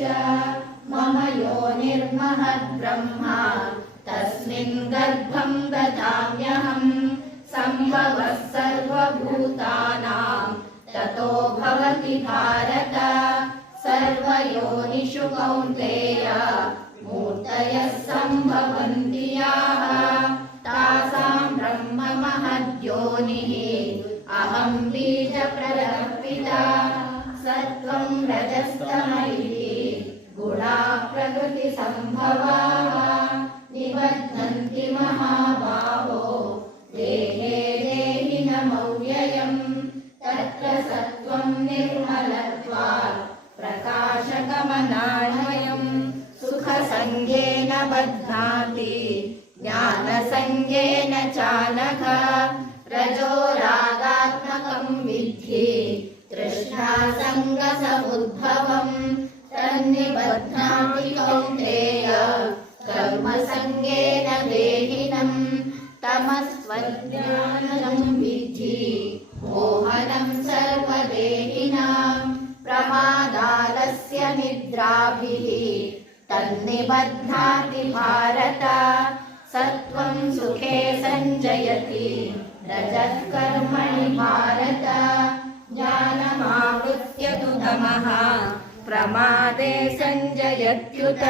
च मम योनिर्महद्ब्रह्मा तस्मिन् गर्भं ददाम्यहम् सम्भवः सर्वभूतानां ततो भवति भारत सर्वयोनिषु कौन्तेय मूर्तयः सम्भवन्ति याः तासां ब्रह्म महद्योनिः अहं बीजप्रदर्पिता सत्त्वं रजस्तम इति गुणाः प्रकृतिसम्भवाः निबध्नन्ति महाबाहो देहे देहिनमव्ययम् तत्र सत्त्वं निर्मलत्वात् प्रकाशकमनामयम् सुखसङ्गेन बध्नाति ज्ञानसङ्गेन चानघ रजो रागात्मकं विद्धि तृष्णासङ्गसमुद्भवम् तन्निबध्नाति कौन्तेय कर्मसङ्गेन देहिनम् तमस्त्वज्ञानं विद्धि मोहनं सर्वदेहिनां प्रमादालस्य निद्राभिः तन्निबध्नाति भारत सत्त्वं सुखे सञ्जयति रजः कर्मणि भारत ज्ञानमावृत्य तु तमः प्रमादे सञ्जयत्युत।